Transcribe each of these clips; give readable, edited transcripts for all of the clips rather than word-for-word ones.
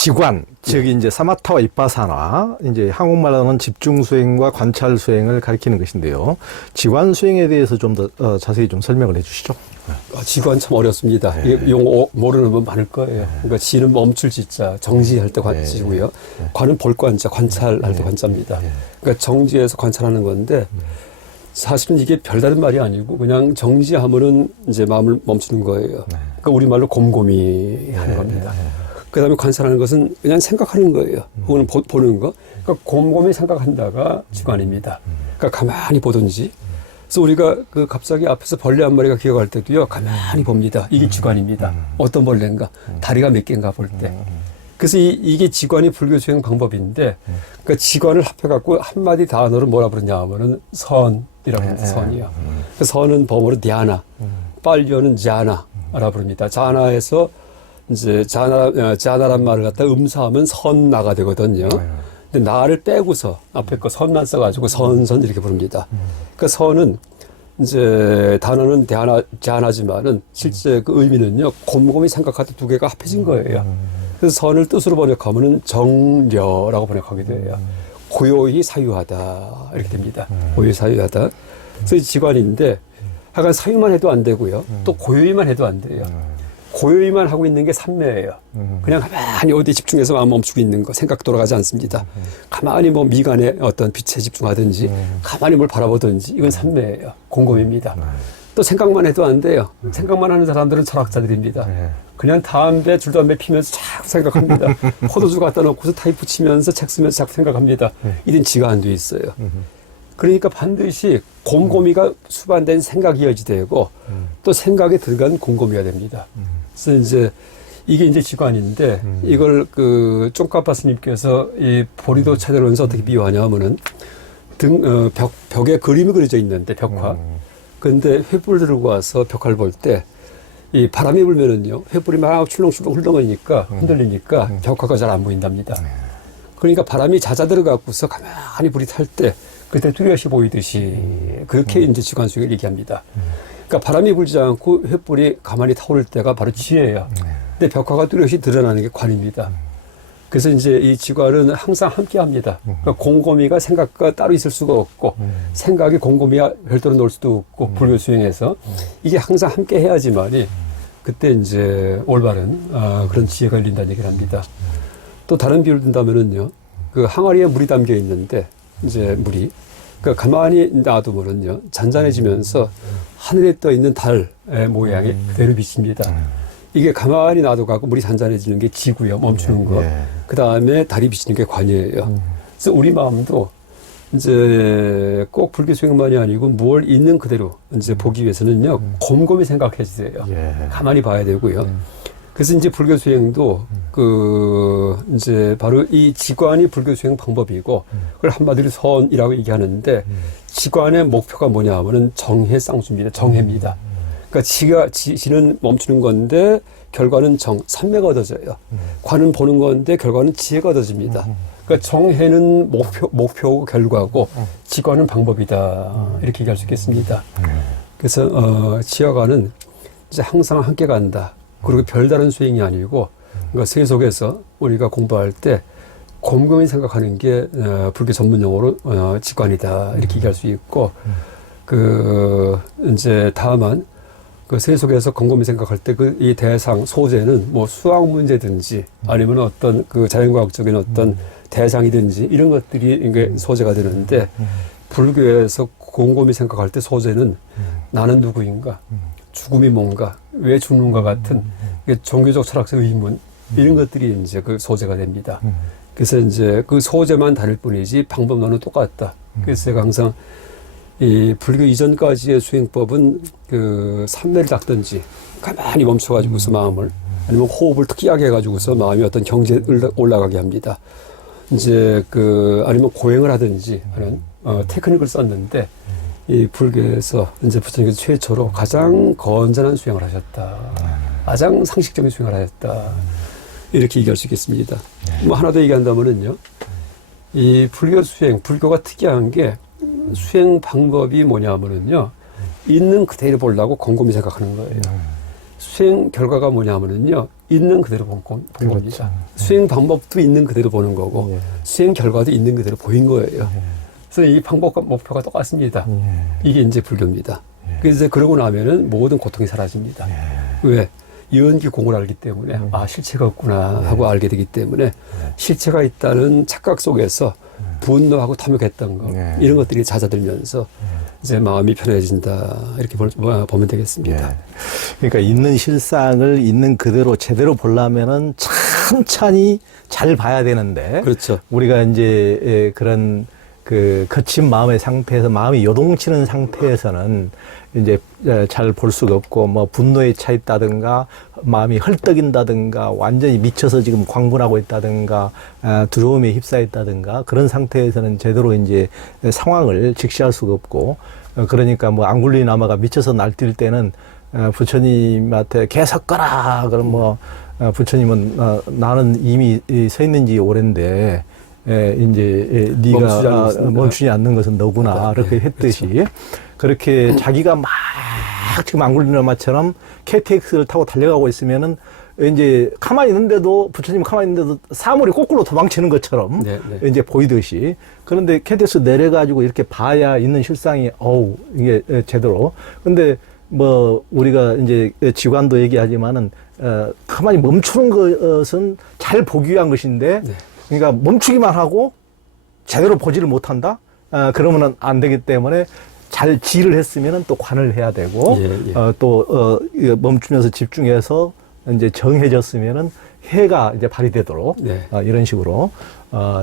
지관, 즉 이제 사마타와 이빠사나 이제 한국말로는 집중 수행과 관찰 수행을 가리키는 것인데요. 지관 수행에 대해서 좀 더 자세히 좀 설명을 해주시죠. 지관 참 어렵습니다. 이게 용어 모르는 분 많을 거예요. 그러니까 지는 멈출 지자, 정지할 때 관지고요. 관은 볼 관자, 관찰할 때 관자입니다. 그러니까 정지해서 관찰하는 건데 사실은 이게 별다른 말이 아니고 그냥 정지하면은 이제 마음을 멈추는 거예요. 그러니까 우리말로 곰곰이 하는 겁니다. 그 다음에 관찰하는 것은 그냥 생각하는 거예요. 혹은 보는 거. 그러니까 곰곰이 생각한다가 지관입니다. 그러니까 가만히 보든지. 그래서 우리가 그 갑자기 앞에서 벌레 한 마리가 기어갈 때도요, 가만히 봅니다. 이게 지관입니다. 어떤 벌레인가? 다리가 몇 개인가 볼 때. 그래서 이게 지관이 불교 수행 방법인데, 그러니까 지관을 합해갖고 한마디 단어로 뭐라 부르냐 하면은 선이라고 합니다. 선이요. 그 선은 범어로 디아나, 빨리어는 자나라 부릅니다. 자나에서 이제 자나란 말을 갖다 음사하면 선나가 되거든요. 근데 나를 빼고서 앞에 거 선만 써가지고 선선 이렇게 부릅니다. 그러니까 선은 이제 단어는 자나지만은 실제 그 의미는요, 곰곰이 생각하던 두 개가 합해진 거예요. 그래서 선을 뜻으로 번역하면은 정려라고 번역하게 돼요. 고요히 사유하다 이렇게 됩니다. 고요히 사유하다. 그래서 이 지관인데 하여간 사유만 해도 안 되고요. 또 고요히만 해도 안 돼요. 고요히만 하고 있는 게 삼매예요. 그냥 가만히 어디에 집중해서 마음 멈추고 있는 거, 생각 돌아가지 않습니다. 가만히 뭐 미간에 어떤 빛에 집중하든지, 가만히 뭘 바라보든지, 이건 삼매예요. 곰곰입니다. 또 생각만 해도 안 돼요. 생각만 하는 사람들은 철학자들입니다. 그냥 담배, 줄담배 피면서 자꾸 생각합니다. 포도주 갖다 놓고서 타입 붙이면서 책 쓰면서 자꾸 생각합니다. 이런 지가 안 돼 있어요. 그러니까 반드시 곰곰이가 수반된 생각이 여지되고 또 생각에 들어간 곰곰이가 됩니다. 그래서 이제 이게 이제 지관인데 이걸 그 쫑까파 스님께서 이 보리도 찾아오면서 어떻게 비유하냐 하면은 벽에 그림이 그려져 있는데 벽화. 근데 횃불 들고 와서 벽화를 볼 때 이 바람이 불면은요, 횃불이 막 출렁출렁 흘러가니까 흔들리니까 벽화가 잘 안 보인답니다. 그러니까 바람이 잦아 들어가고서 가만히 불이 탈 때 그때 뚜렷이 보이듯이 그렇게 이제 지관 수행을 얘기합니다. 그러니까 바람이 불지 않고 횃불이 가만히 타오를 때가 바로 지혜예요. 근데 벽화가 뚜렷이 드러나는 게 관입니다. 그래서 이제 이 지관은 항상 함께 합니다. 그러니까 곰곰이가 생각과 따로 있을 수가 없고 생각이 곰곰이와 별도로 놀 수도 없고 불교 수행에서 이게 항상 함께 해야지만이 그때 이제 올바른 그런 지혜가 열린다는 얘기를 합니다. 또 다른 비유를 든다면은요, 그 항아리에 물이 담겨 있는데 이제 물이 그러니까 가만히 놔두면은요 잔잔해지면서 하늘에 떠 있는 달의 모양이 그대로 비칩니다. 이게 가만히 놔둬갖고 물이 잔잔해지는 게 지고요, 멈추는 거. 그 다음에 달이 비치는 게 관이에요. 그래서 우리 마음도 이제 꼭 불교 수행만이 아니고 뭘 있는 그대로 이제 보기 위해서는요, 곰곰이 생각해 주세요. 가만히 봐야 되고요. 그래서 이제 불교 수행도 그 이제 바로 이 지관이 불교 수행 방법이고 그걸 한마디로 선이라고 얘기하는데 지관의 목표가 뭐냐 하면은 정해 쌍수입니다. 정해입니다. 그러니까 지는 멈추는 건데 결과는 삼매가 얻어져요. 관은 보는 건데 결과는 지혜가 얻어집니다. 그러니까 정해는 목표고 결과고 지관은 방법이다. 이렇게 얘기할 수 있겠습니다. 그래서 지하관은 이제 항상 함께 간다. 그리고 별다른 수행이 아니고 그러니까 세속에서 우리가 공부할 때 곰곰이 생각하는 게 불교 전문 용어로 지관이다. 이렇게 얘기할 수 있고 그 이제 다만 그 세속에서 곰곰이 생각할 때 그 이 대상 소재는 뭐 수학 문제든지 아니면 어떤 그 자연과학적인 어떤 대상이든지 이런 것들이 이게 소재가 되는데 불교에서 곰곰이 생각할 때 소재는 나는 누구인가, 죽음이 뭔가, 왜 죽는가 같은 종교적 철학적 의문 이런 것들이 이제 그 소재가 됩니다. 그래서 이제 그 소재만 다를 뿐이지 방법론은 똑같다. 그래서 제가 항상 이 불교 이전까지의 수행법은 그 삼매를 닦든지 가만히 멈춰가지고서 마음을 아니면 호흡을 특이하게 해가지고서 마음이 어떤 경지에 올라가게 합니다. 이제 그 아니면 고행을 하든지 하는 테크닉을 썼는데 이 불교에서 이제 부처님께서 최초로 가장 건전한 수행을 하셨다. 가장 상식적인 수행을 하셨다. 이렇게 얘기할 수 있겠습니다. 뭐 하나 더 얘기한다면은요, 이 불교 수행, 불교가 특이한 게 수행 방법이 뭐냐면은요, 있는 그대로 보려고 곰곰이 생각하는 거예요. 수행 결과가 뭐냐면은요, 있는 그대로 본 겁니다. 수행 방법도 있는 그대로 보는 거고, 수행 결과도 있는 그대로 보인 거예요. 그래서 이 방법과 목표가 똑같습니다. 이게 이제 불교입니다. 그래서 그러고 나면은 모든 고통이 사라집니다. 왜? 연기 공을 알기 때문에, 아, 실체가 없구나 하고 알게 되기 때문에, 실체가 있다는 착각 속에서 분노하고 탐욕했던 거, 이런 것들이 잦아들면서 이제 마음이 편해진다. 이렇게 보면 되겠습니다. 그러니까 있는 실상을 있는 그대로 제대로 보려면은 천천히 잘 봐야 되는데. 그렇죠. 우리가 이제 그런 그 거친 마음의 상태에서 마음이 요동치는 상태에서는 이제 잘 볼 수가 없고 뭐 분노에 차 있다든가 마음이 헐떡인다든가 완전히 미쳐서 지금 광분하고 있다든가 두려움에 휩싸여 있다든가 그런 상태에서는 제대로 이제 상황을 직시할 수가 없고 그러니까 뭐 앙굴리 나마가 미쳐서 날뛸 때는 부처님한테 계속 꺼라 그럼 뭐 부처님은 나는 이미 서 있는 지 오랜데 이제 네가 멈추지 않는 것은 너구나 그렇게 했듯이 그렇죠. 그렇게 자기가 막 지금 앙굴리나마처럼 KTX를 타고 달려가고 있으면은 이제 가만히 있는데도 부처님 가만히 있는데도 사물이 거꾸로 도망치는 것처럼 이제 보이듯이 그런데 KTX 내려가지고 이렇게 봐야 있는 실상이 이게 제대로 근데 뭐 우리가 이제 지관도 얘기하지만은 가만히 멈추는 것은 잘 보기 위한 것인데 그러니까 멈추기만 하고 제대로 보지를 못한다? 그러면은 안 되기 때문에 잘 지를 했으면은 또 관을 해야 되고, 또, 멈추면서 집중해서 이제 정해졌으면은 해가 이제 발휘되도록, 이런 식으로,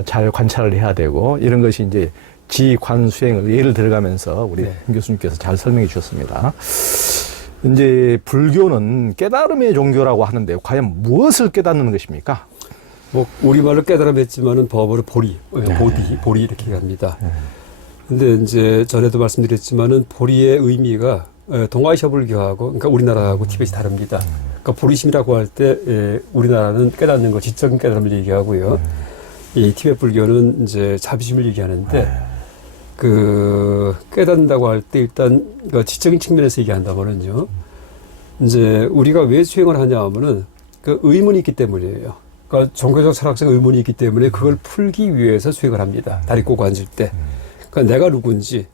잘 관찰을 해야 되고, 이런 것이 이제 지관 수행을 예를 들어가면서 우리 김 교수님께서 잘 설명해 주셨습니다. 이제 불교는 깨달음의 종교라고 하는데, 과연 무엇을 깨닫는 것입니까? 뭐 우리말로 깨달음 했지만은 법으로 보리 이렇게 합니다. 근데 이제 전에도 말씀드렸지만은 보리의 의미가 동아시아 불교하고 그러니까 우리나라하고 티벳이 다릅니다. 그러니까 보리심이라고 할 때 우리나라는 깨닫는 거 지적인 깨달음을 얘기하고요. 이 티벳 불교는 이제 자비심을 얘기하는데 그 깨닫는다고 할 때 일단 그 지적인 측면에서 얘기한다면은요. 이제 우리가 왜 수행을 하냐 하면은 그 의문이 있기 때문이에요. 그러니까 종교적 철학적 의문이 있기 때문에 그걸 풀기 위해서 수행을 합니다. 다리 꼬고 앉을 때. 그러니까 내가 누군지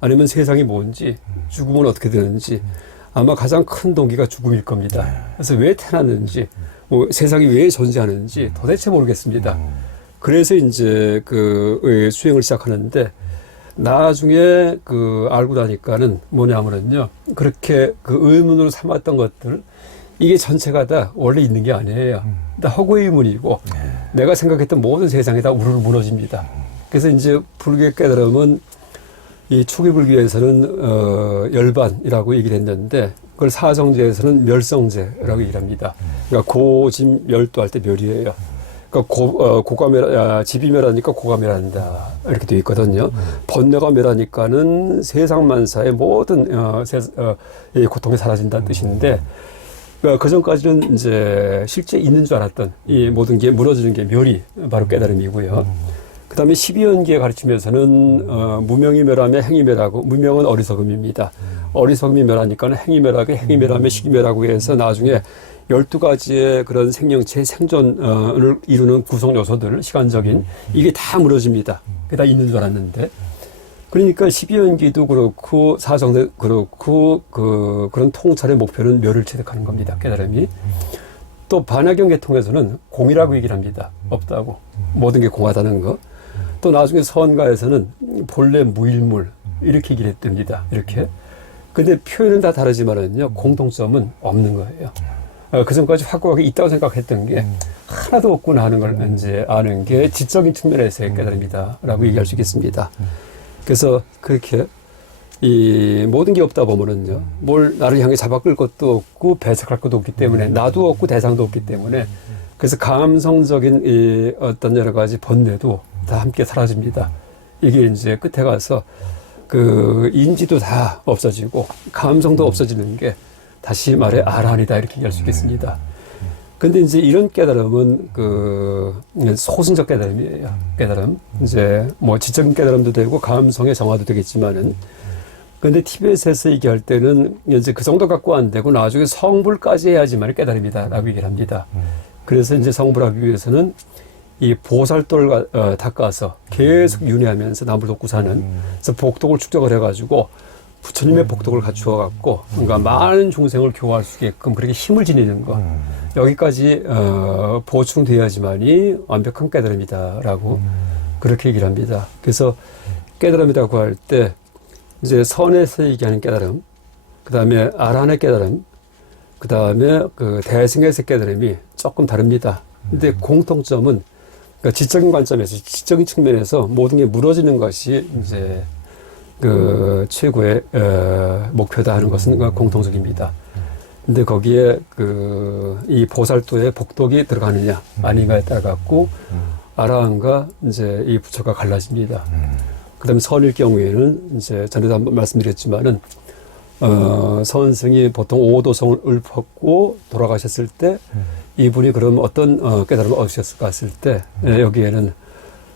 아니면 세상이 뭔지 죽음은 어떻게 되는지 아마 가장 큰 동기가 죽음일 겁니다. 그래서 왜 태어났는지 뭐 세상이 왜 존재하는지 도대체 모르겠습니다. 그래서 이제 그 수행을 시작하는데 나중에 그 알고 나니까는 뭐냐면은요. 그렇게 그 의문으로 삼았던 것들 이게 전체가 다 원래 있는 게 아니에요. 다 허구의 의문이고 내가 생각했던 모든 세상이 다 우르르 무너집니다. 그래서 이제 불교의 깨달음은 이 초기 불교에서는 열반이라고 얘기를 했는데 그걸 사성제에서는 멸성제라고 얘기를 합니다. 그러니까 고짐 멸도 할 때 멸이에요. 그러니까 고가 멸, 집이 멸하니까 고가 멸한다 이렇게 되어 있거든요. 번뇌가 멸하니까는 세상 만사의 모든 이 고통이 사라진다는 뜻인데. 그 전까지는 이제 실제 있는 줄 알았던 이 모든 게 무너지는 게 멸이 바로 깨달음이고요. 그 다음에 12연기에 가르치면서는 무명이 멸하며 행이 멸하고 무명은 어리석음입니다. 어리석음이 멸하니까는 행이 멸하고 행이 멸하며 식이 멸하고 해서 나중에 12가지의 그런 생명체의 생존을 이루는 구성 요소들 시간적인 이게 다 무너집니다. 그게 다 있는 줄 알았는데 그러니까 12연기도 그렇고 사정도 그렇고 그런 통찰의 목표는 멸을 체득하는 겁니다. 깨달음이. 또 반야경 계통에서는 공이라고 얘기를 합니다. 없다고. 모든 게 공하다는 거. 또 나중에 서원가에서는 본래 무일물 이렇게 얘기를 했답니다. 이렇게. 근데 표현은 다 다르지만은요. 공통점은 없는 거예요. 그 전까지 확고하게 있다고 생각했던 게 하나도 없구나 하는 걸 이제 아는 게 지적인 측면에서의 깨달음이다라고 얘기할 수 있겠습니다. 그래서 그렇게 이 모든 게 없다 보면은요, 뭘 나를 향해 잡아 끌 것도 없고 배석할 것도 없기 때문에 나도 없고 대상도 없기 때문에 그래서 감성적인 이 어떤 여러 가지 번뇌도 다 함께 사라집니다. 이게 이제 끝에 가서 그 인지도 다 없어지고 감성도 없어지는 게 다시 말해 아란이다 이렇게 얘기할 수 있겠습니다. 근데 이제 이런 깨달음은 그 소승적 깨달음이에요. 깨달음. 이제 뭐 지적인 깨달음도 되고 감성의 정화도 되겠지만은 근데 TBS에서 얘기할 때는 이제 그 정도 갖고 안 되고 나중에 성불까지 해야지만 깨달음이다라고 얘기를 합니다. 그래서 이제 성불하기 위해서는 이 보살도를 닦아서 계속 윤회하면서 남을 돕고 사는 그래서 복덕을 축적을 해가지고 부처님의 복덕을 갖추어 갖고 그러니까 많은 중생을 교화할 수 있게끔 그렇게 힘을 지니는 것 여기까지 보충돼야지만이 완벽한 깨달음이다라고 그렇게 얘기를 합니다. 그래서 깨달음이라고 할 때 이제 선에서 얘기하는 깨달음, 그 다음에 아란의 깨달음, 그 다음에 그 대승에서 깨달음이 조금 다릅니다. 근데 공통점은 그러니까 지적인 관점에서, 지적인 측면에서 모든 게 무너지는 것이 이제 그 최고의 목표다 하는 것은 공통적입니다. 근데 거기에 이 보살도의 복덕이 들어가느냐 아닌가에 따라 갖고 아라한과 이제 이 부처가 갈라집니다. 그다음에 선일 경우에는 이제 전에도 한번 말씀드렸지만은 선승이 보통 오도성을 읊었고 돌아가셨을 때 이분이 그럼 어떤 깨달음을 얻으셨을까 했을 때 여기에는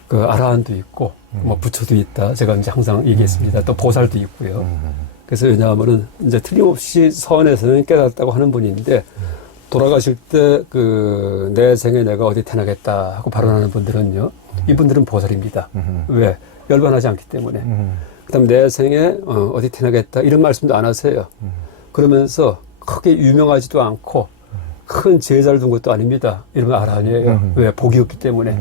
그 아라한도 있고 뭐 부처도 있다. 제가 이제 항상 얘기했습니다. 또 보살도 있고요. 그래서 왜냐하면은 이제 틀림없이 선에서는 깨달았다고 하는 분인데 돌아가실 때 그 내 생에 내가 어디 태어나겠다 하고 발언하는 분들은요. 이분들은 보살입니다. 왜? 열반하지 않기 때문에. 그다음 내 생에 어디 태어나겠다 이런 말씀도 안 하세요. 그러면서 크게 유명하지도 않고 큰 제자를 둔 것도 아닙니다. 이러면 아란이에요. 왜? 복이 없기 때문에.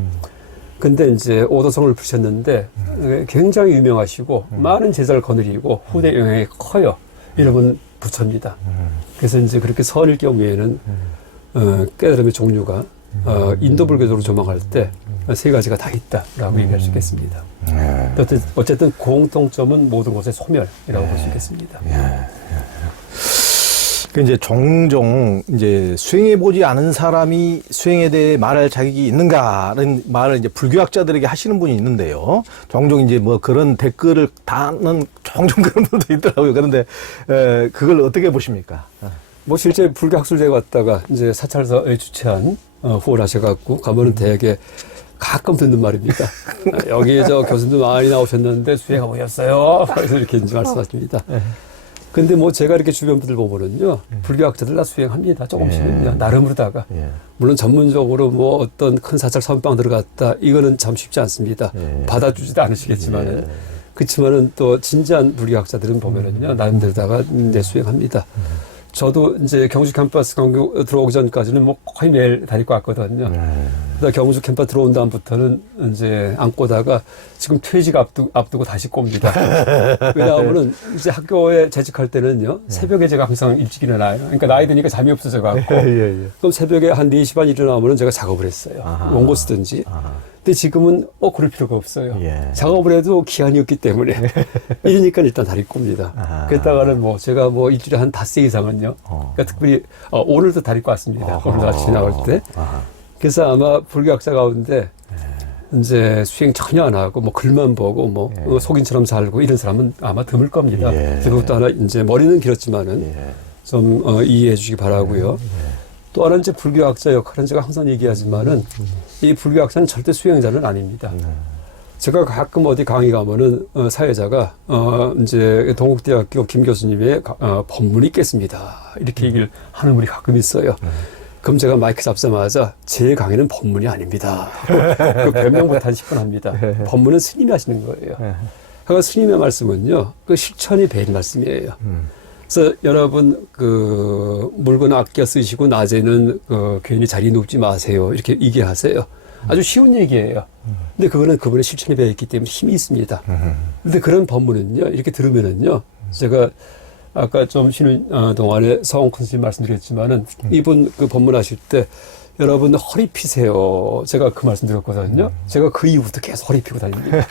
근데 이제 오도성을 푸셨는데 굉장히 유명하시고 많은 제자를 거느리고 후대 영향이 커요. 이러면 부처입니다. 그래서 이제 그렇게 선일 경우에는 깨달음의 종류가 인도 불교적으로 조망할 때 세 가지가 다 있다라고 얘기할 수 있겠습니다. 어쨌든 공통점은 모든 것의 소멸이라고 볼 수 있겠습니다. 그 이제 종종 이제 수행해 보지 않은 사람이 수행에 대해 말할 자격이 있는가라는 말을 이제 불교학자들에게 하시는 분이 있는데요. 종종 이제 뭐 그런 댓글을 다는 종종 그런 분도 있더라고요. 그런데 그걸 어떻게 보십니까? 뭐 실제 불교 학술제가 왔다가 이제 사찰사에 주최한 후원을 하셔갖고 가면은 되게 가끔 듣는 말입니다. 여기 저 교수님도 많이 나오셨는데 수행하고 오셨어요. 그래서 이렇게 이제 말씀하십니다. 근데 뭐 제가 이렇게 주변 분들 보면은요, 불교학자들 다 수행합니다. 조금씩은요, 나름으로다가. 물론 전문적으로 뭐 어떤 큰 사찰 선방 들어갔다, 이거는 참 쉽지 않습니다. 받아주지도 않으시겠지만은. 그렇지만은 또 진지한 불교학자들은 보면은요, 나름대로다가 수행합니다. 저도 이제 경주 캠퍼스 강교 들어오기 전까지는 뭐 거의 매일 다닐 것 같거든요. 그러다 경주 캠퍼스 들어온 다음부터는 이제 안 꼬다가 지금 퇴직 앞두고 다시 꼽니다. 왜냐하면은 이제 학교에 재직할 때는요, 새벽에 제가 항상 일찍 일어나요. 그러니까 나이 드니까 잠이 없어져갖고. 그럼 새벽에 한 4시 반 일어나면은 제가 작업을 했어요. 원고 쓰든지. 근데 지금은 그럴 필요가 없어요. 작업을 해도 기한이 없기 때문에. 이러니까 일단 다리 꼽니다. 그랬다가는 뭐 제가 뭐 일주일에 한 5세 이상은요. 그러니까 특별히 오늘도 다리 꽂았습니다. 오늘도 아침에 나올 때. 그래서 아마 불교학자 가운데 이제 수행 전혀 안 하고 뭐 글만 보고 뭐 속인처럼 살고 이런 사람은 아마 드물 겁니다. 그것도 하나 이제 머리는 길었지만은 좀 이해해 주시기 바라고요. 또 하나 이제 불교학자 역할은 제가 항상 얘기하지만은 이 불교학자는 절대 수행자는 아닙니다. 제가 가끔 어디 강의 가면은 사회자가 이제 동국대학교 김 교수님의 법문이 있겠습니다. 이렇게 얘기를 하는 분이 가끔 있어요. 그럼 제가 마이크 잡자마자 제 강의는 법문이 아닙니다. 그 변명부터 한 10분 합니다. 법문은 스님이 하시는 거예요. 그러니까 스님의 말씀은요, 그 실천이 배인 말씀이에요. 그래서 여러분 그 물건 아껴 쓰시고 낮에는 괜히 자리 눕지 마세요. 이렇게 얘기하세요. 아주 쉬운 얘기예요. 근데 그거는 그분의 실천이 배어 있기 때문에 힘이 있습니다. 근데 그런 법문은요, 이렇게 들으면은요, 제가 아까 좀 쉬는 동안에 서원 큰스님 말씀드렸지만은 이분 그 법문하실 때 여러분 허리 피세요. 제가 그 말씀 드렸거든요. 제가 그 이후부터 계속 허리 피고 다닙니다.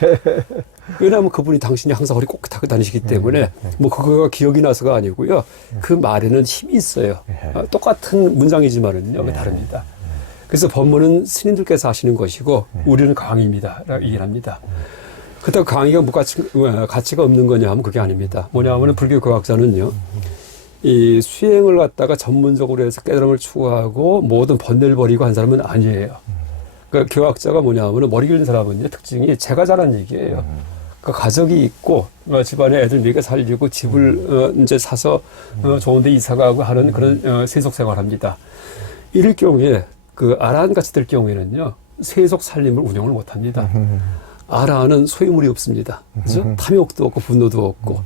왜냐하면 그분이 당신이 항상 허리 꼭 타고 다니시기 때문에 뭐 그거가 기억이 나서가 아니고요. 그 말에는 힘이 있어요. 똑같은 문장이지만은요, 다릅니다. 그래서 법문은 스님들께서 하시는 것이고 우리는 강의입니다. 라고 얘기를 합니다. 그렇다고 강의가 가치가 없는 거냐 하면 그게 아닙니다. 뭐냐 하면 불교 교학자는요, 이 수행을 갖다가 전문적으로 해서 깨달음을 추구하고 모든 번뇌를 버리고 한 사람은 아니에요. 그러니까 교학자가 뭐냐 하면 머리 길는 사람은요, 특징이 제가 잘한 얘기예요. 그 가족이 있고 집안에 애들 먹여 살리고 집을 이제 사서 좋은 데 이사 가고 하는 그런 세속 생활합니다. 이럴 경우에 그 아란 같이 될 경우에는요. 세속 살림을 운영을 못 합니다. 아란은 소유물이 없습니다. 그죠? 탐욕도 없고 분노도 없고.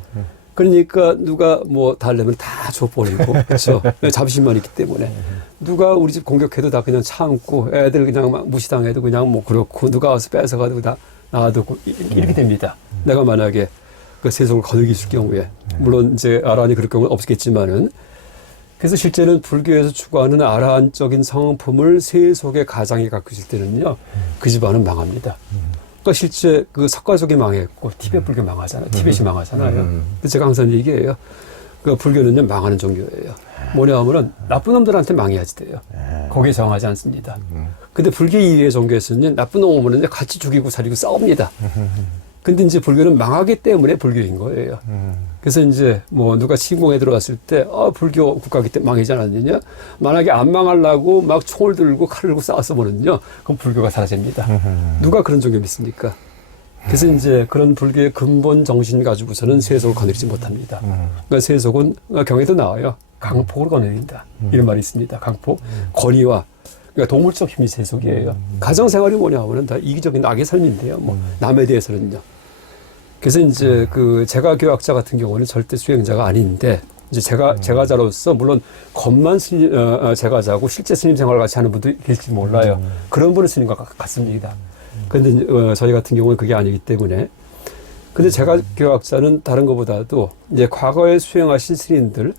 그러니까 누가 뭐 달래면 다 줘버리고, 그렇죠? 자부심만 있기 때문에. 누가 우리 집 공격해도 다 그냥 참고, 애들 그냥 막 무시당해도 그냥 뭐 그렇고, 누가 와서 뺏어가도 다 놔두고, 이렇게 됩니다. 내가 만약에 그 세속을 거느기 줄 경우에. 물론 이제 아란이 그럴 경우는 없겠지만은. 그래서 실제는 불교에서 추구하는 아란적인 성품을 세속의 가장이 갖고 있을 때는요, 그 집안은 망합니다. 그러니까 실제 그 석가족이 망했고 티베트 불교 망하잖아요. 티베트이 망하잖아요. 근데 제가 항상 얘기해요. 그 불교는요 망하는 종교예요. 뭐냐 하면은 나쁜 놈들한테 망해야지 돼요. 거기에 정하지 않습니다. 근데 불교 이외의 종교에서는 나쁜 놈 오면은 같이 죽이고 살리고 싸웁니다. 근데 이제 불교는 망하기 때문에 불교인 거예요. 그래서 이제 뭐 누가 침공에 들어왔을 때, 불교 국가기 때문에 망하지 않았느냐? 만약에 안 망하려고 막 총을 들고 칼을 들고 싸웠으면은요, 그럼 불교가 사라집니다. 누가 그런 종교 믿습니까? 그래서 이제 그런 불교의 근본 정신 가지고서는 세속을 거느리지 못합니다. 그러니까 세속은 경에도 나와요. 강폭으로 거느린다. 이런 말이 있습니다. 강폭. 권위와. 그러니까 동물적 힘이 세속이에요. 가정생활이 뭐냐 하면 다 이기적인 악의 삶인데요. 뭐 남에 대해서는요. 그래서 이제 그 제가교학자 같은 경우는 절대 수행자가 아닌데 이제 제가자로서 물론 겉만 제가자고 실제 스님 생활을 같이 하는 분도 계실지 몰라요. 그런 분은 스님과 같습니다. 그런데 저희 같은 경우는 그게 아니기 때문에. 근데 제가교학자는 다른 것보다도 이제 과거에 수행하신 스님들,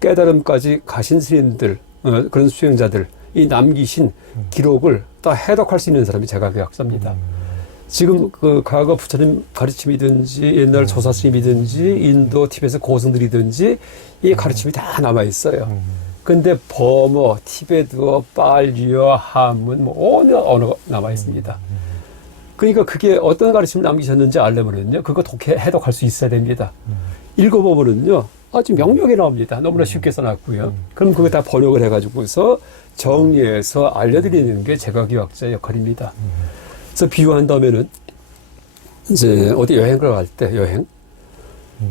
깨달음까지 가신 스님들, 그런 수행자들 이 남기신 기록을 다 해독할 수 있는 사람이 제가교학자입니다. 지금 그 과거 부처님 가르침이든지 옛날 조사스님이든지 인도 티베트 고승들이든지 이 가르침이 다 남아 있어요. 근데 버머, 티베트어, 빨리어, 한문 뭐 어느 언어가 남아 있습니다. 그러니까 그게 어떤 가르침을 남기셨는지 알려면은요 그거 해독할 수 있어야 됩니다. 읽어보면은요 아주 명료하게 나옵니다. 너무나 쉽게 써놨고요. 그럼 그거 다 번역을 해가지고서 정리해서 알려드리는 게 제가교학자의 역할입니다. 그래서 비유한다면은 이제 어디 여행을 갈 때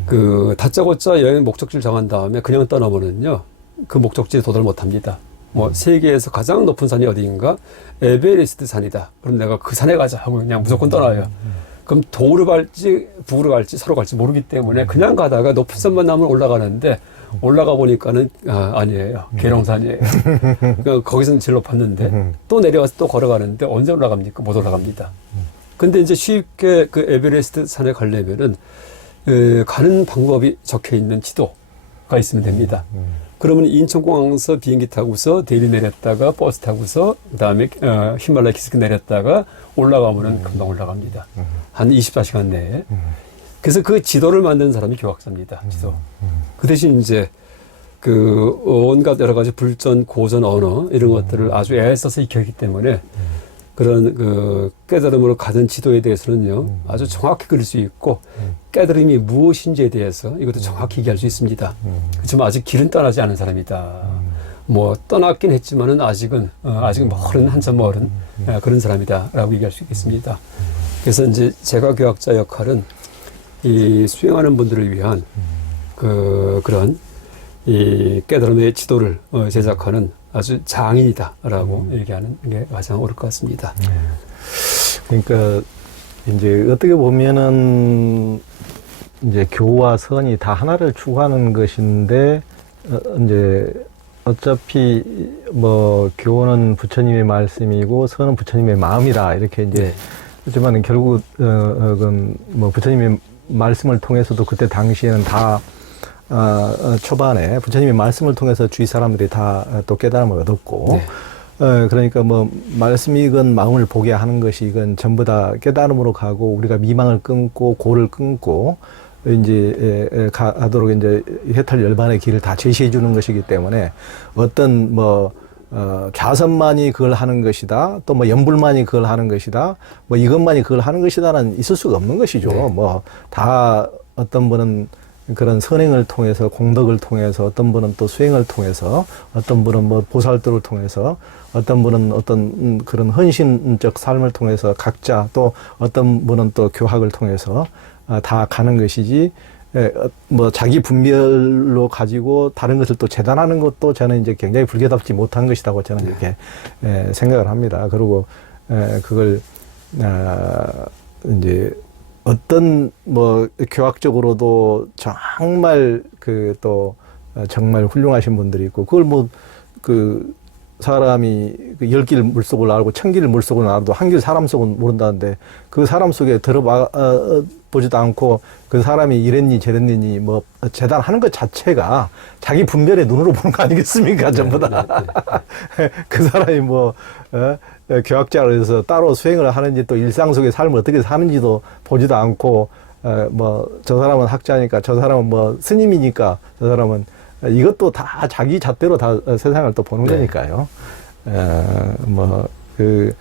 그 다짜고짜 여행 목적지를 정한 다음에 그냥 떠나면은요 그 목적지에 도달 못합니다. 뭐 세계에서 가장 높은 산이 어디인가? 에베레스트 산이다. 그럼 내가 그 산에 가자 하고 그냥 무조건 떠나요. 그럼 동으로 갈지 북으로 갈지 서로 갈지 모르기 때문에 그냥 가다가 높은 산만 나면 올라가는데 올라가 보니까는 아니에요. 계룡산이에요. 그러니까 거기서는 제일 높았는데 또 내려와서 또 걸어가는데 언제 올라갑니까? 못 올라갑니다. 근데 이제 쉽게 그 에베레스트 산에 가려면은 가는 방법이 적혀 있는 지도가 있으면 됩니다. 그러면 인천공항에서 비행기 타고서 대리 내렸다가 버스 타고서 그다음에 히말라야 기슭 내렸다가 올라가면은 금방 올라갑니다. 한 24시간 내에. 그래서 그 지도를 만든 사람이 교학자입니다. 지도. 그 대신 이제 그 온갖 여러 가지 불전, 고전, 언어 이런 것들을 아주 애써서 익혔기 때문에 그런 그 깨달음으로 가는 지도에 대해서는요 아주 정확히 그릴 수 있고 깨달음이 무엇인지에 대해서 이것도 정확히 얘기할 수 있습니다. 그렇지만 아직 길은 떠나지 않은 사람이다. 뭐 떠났긴 했지만은 아직은 멀은 한참 멀은 그런 사람이다라고 얘기할 수 있겠습니다. 그래서 이제 제가교학자 역할은 이 수행하는 분들을 위한 그런 이 깨달음의 지도를 제작하는 아주 장인이다라고 얘기하는 게 가장 옳을 것 같습니다. 그러니까 이제 어떻게 보면은 이제 교와 선이 다 하나를 추구하는 것인데 이제 어차피 뭐 교는 부처님의 말씀이고 선은 부처님의 마음이다 이렇게 이제 하지만 결국 뭐 부처님의 말씀을 통해서도 그때 당시에는 다 초반에 부처님의 말씀을 통해서 주위 사람들이 다 또 깨달음을 얻었고, 그러니까 뭐 말씀이건 마음을 보게 하는 것이 이건 전부 다 깨달음으로 가고 우리가 미망을 끊고 고를 끊고 이제 가도록 이제 해탈 열반의 길을 다 제시해 주는 것이기 때문에 어떤 뭐 좌선만이 그걸 하는 것이다. 또 뭐 연불만이 그걸 하는 것이다. 뭐 이것만이 그걸 하는 것이다는 있을 수가 없는 것이죠. 뭐 다 어떤 분은 그런 선행을 통해서 공덕을 통해서 어떤 분은 또 수행을 통해서 어떤 분은 뭐 보살도를 통해서 어떤 분은 어떤 그런 헌신적 삶을 통해서 각자 또 어떤 분은 또 교학을 통해서 다 가는 것이지, 뭐 자기 분별로 가지고 다른 것을 또 재단하는 것도 저는 이제 굉장히 불교답지 못한 것이라고 저는 이렇게 생각을 합니다. 그리고 그걸 이제 어떤 뭐 교학적으로도 정말 그 또 정말 훌륭하신 분들이 있고, 그걸 뭐 그 사람이 그 10길 물속을 알고 1000길 물속을 알아도 한 길 사람 속은 모른다는데, 그 사람 속에 들어봐 보지도 않고 그 사람이 이랬니 저랬니 뭐 재단하는 것 자체가 자기 분별의 눈으로 보는 거 아니겠습니까? 전부 다. 그 사람이 뭐 교학자로서 따로 수행을 하는지, 또 일상 속의 삶을 어떻게 사는지도 보지도 않고, 뭐 저 사람은 학자니까, 저 사람은 뭐 스님이니까, 저 사람은 이것도 다 자기 잣대로 다 세상을 또 보는 거니까요. 뭐 그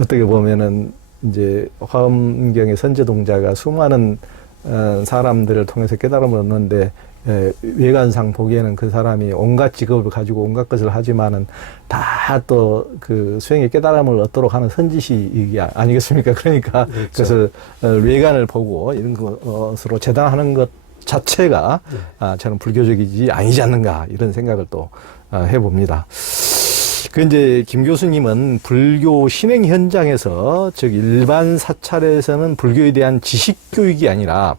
어떻게 보면은 이제 화엄경의 선제동자가 수많은 사람들을 통해서 깨달음을 얻는데, 외관상 보기에는 그 사람이 온갖 직업을 가지고 온갖 것을 하지만은 다 또 그 수행의 깨달음을 얻도록 하는 선지식이 아니겠습니까? 그러니까 그렇죠. 그것을 외관을 보고 이런 것으로 재단하는 것 자체가 저는 불교적이지 아니지 않는가, 이런 생각을 또 해봅니다. 그 이제 김 교수님은 불교 신행 현장에서, 즉 일반 사찰에서는 불교에 대한 지식 교육이 아니라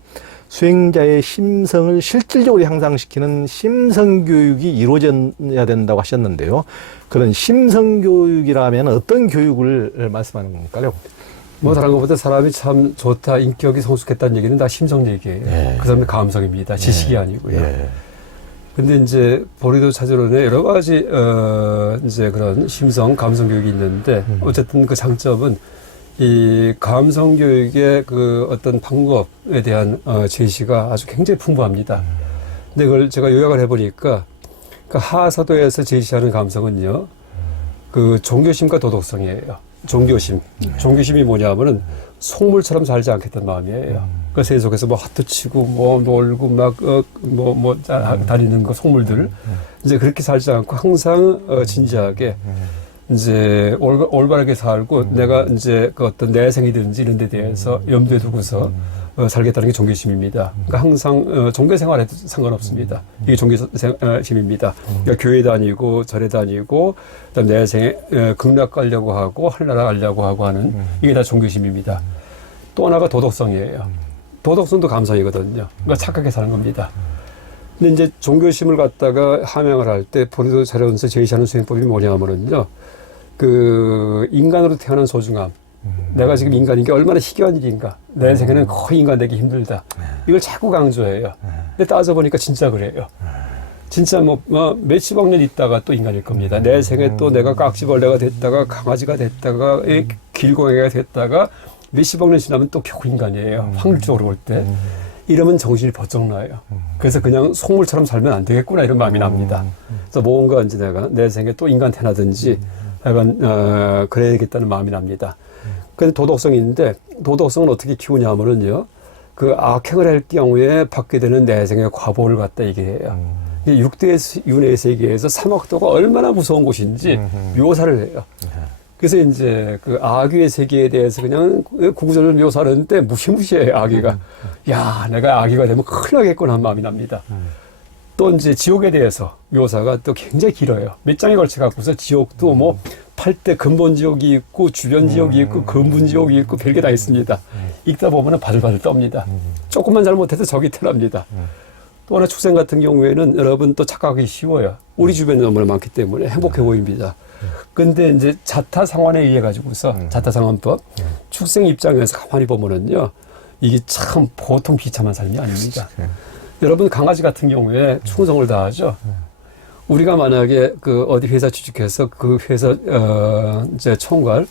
수행자의 심성을 실질적으로 향상시키는 심성 교육이 이루어져야 된다고 하셨는데요. 그런 심성 교육이라면 어떤 교육을 말씀하는 건가요? 뭐 다른 것보다 사람이 참 좋다, 인격이 성숙했다는 얘기는 다 심성 얘기예요. 그 사람의 감성입니다. 지식이 아니고요. 근데 이제 보리도 찾으러는 여러 가지 이제 그런 심성, 감성 교육이 있는데, 어쨌든 그 장점은 이 감성 교육의 그 어떤 방법에 대한 제시가 아주 굉장히 풍부합니다. 근데 그걸 제가 요약을 해보니까, 그 하사도에서 제시하는 감성은요, 그 종교심과 도덕성이에요. 종교심. 종교심이 뭐냐면은 속물처럼 살지 않겠다는 마음이에요. 그 세속에서 뭐 하트 치고 뭐 놀고 막 다니는 거 속물들, 이제 그렇게 살지 않고 항상 진지하게 이제 올바르게 살고, 내가 이제 그 어떤 내생이든지 이런 데 대해서 염두에 두고서 살겠다는 게 종교심입니다. 그러니까 항상 종교 생활에도 상관없습니다. 이게 종교심입니다. 그러니까 교회 다니고 절에 다니고, 그다음 내생에 극락 가려고 하고 하늘나라 가려고 하고 하는, 이게 다 종교심입니다. 또 하나가 도덕성이에요. 도덕성도 감성이거든요. 그러니까 착하게 사는 겁니다. 근데 이제 종교심을 갖다가 함양을 할 때 보리도 자료원서 제시하는 수행법이 뭐냐면은요, 그 인간으로 태어난 소중함. 내가 지금 인간인 게 얼마나 희귀한 일인가. 내 생에는 거의 인간 되기 힘들다. 이걸 자꾸 강조해요. 근데 따져보니까 진짜 그래요. 진짜 뭐 몇십억 년 있다가 또 인간일 겁니다. 내 생에 또 내가 깍지벌레가 됐다가 강아지가 됐다가 길고양이가 됐다가 몇십억 년 지나면 또 겨우 인간이에요. 확률적으로 볼 때. 이러면 정신이 버쩍 나요. 그래서 그냥 속물처럼 살면 안 되겠구나, 이런 마음이 납니다. 그래서 뭔가 이제 내가 내 생에 또 인간 태어나든지 약간 그래야겠다는 마음이 납니다. 그런데 도덕성이 있는데, 도덕성은 어떻게 키우냐면은요, 그 악행을 할 경우에 받게 되는 내생의 과보를 갖다 얘기해요. 육대 윤회 세계에서 삼학도가 얼마나 무서운 곳인지 묘사를 해요. 그래서 이제 그 악귀의 세계에 대해서 그냥 구구절절 묘사하는데 무시무시해요, 악귀가. 야, 내가 악귀가 되면 큰일 나겠구나 하는 마음이 납니다. 또 이제 지옥에 대해서 묘사가 또 굉장히 길어요. 몇 장에 걸쳐 갖고서 지옥도 뭐 8대 근본 지옥이 있고 주변 지옥이 있고 근분 지옥이 있고 별게 다 있습니다. 읽다 보면은 바들바들 떱니다. 조금만 잘못해서 저기 태납니다. 또 하나 축생 같은 경우에는 여러분 또 착각하기 쉬워요. 우리 주변에 너무나 많기 때문에 행복해 보입니다. 근데 이제 자타상환에 의해 가지고서 자타상환법, 축생 입장에서 가만히 보면은요, 이게 참 보통 비참한 삶이 아닙니다. 여러분 강아지 같은 경우에 충성을 다하죠. 우리가 만약에 그 어디 회사 취직해서 그 회사 이제 총괄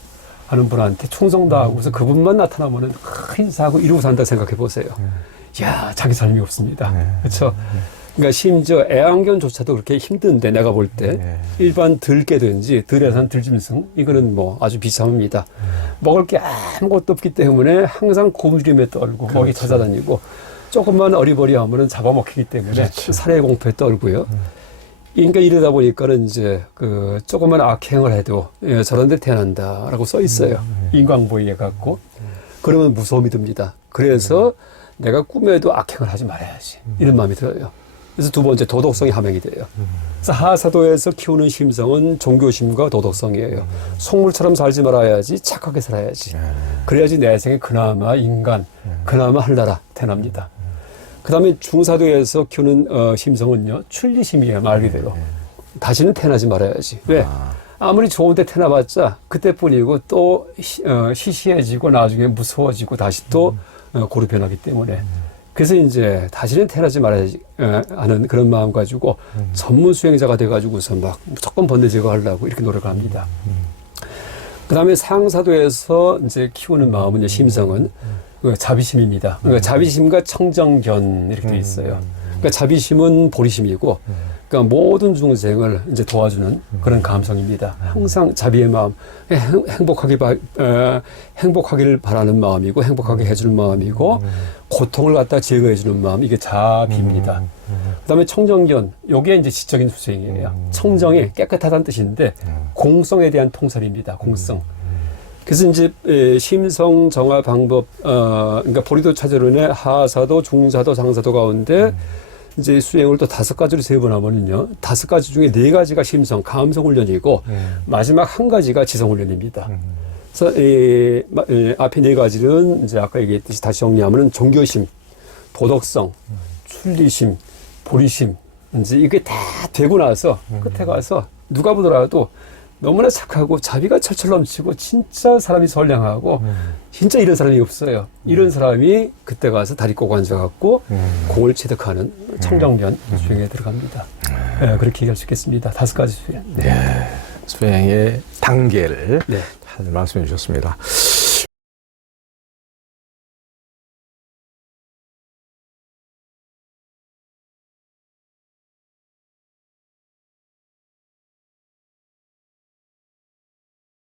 하는 분한테 충성 다하고서 그분만 나타나면은 큰 인사하고 이러고 산다 생각해 보세요. 야, 자기 삶이 없습니다. 그렇죠? 그러니까 심지어 애완견조차도 그렇게 힘든데, 내가 볼 때 일반 들깨든지 들에선 들짐승, 이거는 뭐 아주 비참합니다. 먹을 게 아무것도 없기 때문에 항상 곰주림에 떨고 먹이 찾아다니고, 조금만 어리버리하면은 잡아먹히기 때문에 살해 공포에 떨고요. 그러니까 이러다 보니까는 이제 그 조금만 악행을 해도 저런 데 태어난다라고 써 있어요. 인광보이에 갖고. 그러면 무서움이 듭니다. 그래서 내가 꿈에도 악행을 하지 말아야지. 이런 마음이 들어요. 그래서 두 번째 도덕성이 함양이 돼요. 그래서 하사도에서 키우는 심성은 종교심과 도덕성이에요. 속물처럼 살지 말아야지, 착하게 살아야지. 그래야지 내 생에 그나마 인간, 그나마 한나라 태어납니다. 그 다음에 중사도에서 키우는 심성은요, 출리심이에요, 말 그대로. 다시는 태어나지 말아야지. 왜? 아무리 좋은데 태어나봤자 그때뿐이고 또 시시해지고 나중에 무서워지고 다시 또 고루 변하기 때문에. 그래서 이제 다시는 태어나지 말아야지 하는 그런 마음 가지고 전문 수행자가 돼가지고서 막 무조건 번뇌 제거하려고 이렇게 노력을 합니다. 그 다음에 상사도에서 이제 키우는 마음은, 심성은 자비심입니다. 그러니까 자비심과 청정견 이렇게 돼 있어요. 그러니까 자비심은 보리심이고, 그러니까 모든 중생을 이제 도와주는 그런 감성입니다. 항상 자비의 마음, 행복하기를 바라는 마음이고, 행복하게 해주는 마음이고, 고통을 갖다 제거해주는 마음, 이게 자비입니다. 그다음에 청정견, 요게 이제 지적인 수행이에요. 청정이 깨끗하다는 뜻인데, 공성에 대한 통설입니다. 공성. 그래서 이제 심성 정화 방법, 그러니까 보리도 차저론의 하사도, 중사도, 상사도 가운데 이제 수행을 또 5가지로 세분하면요, 5가지 중에 4가지가 심성, 감성 훈련이고 마지막 1가지가 지성 훈련입니다. 그래서 앞에 4가지는 이제 아까 얘기했듯이 다시 정리하면은 종교심, 도덕성, 출리심, 보리심, 이제 이게 다 되고 나서 끝에 가서 누가 보더라도 너무나 착하고 자비가 철철 넘치고 진짜 사람이 선량하고 진짜 이런 사람이 없어요. 이런 사람이 그때 가서 다리 꼬고 앉아갖고 공을 체득하는 청정견 수행에 들어갑니다. 네, 그렇게 얘기할 수 있겠습니다. 5가지 수행. 네. 수행의 단계를 네. 잘 말씀해 주셨습니다.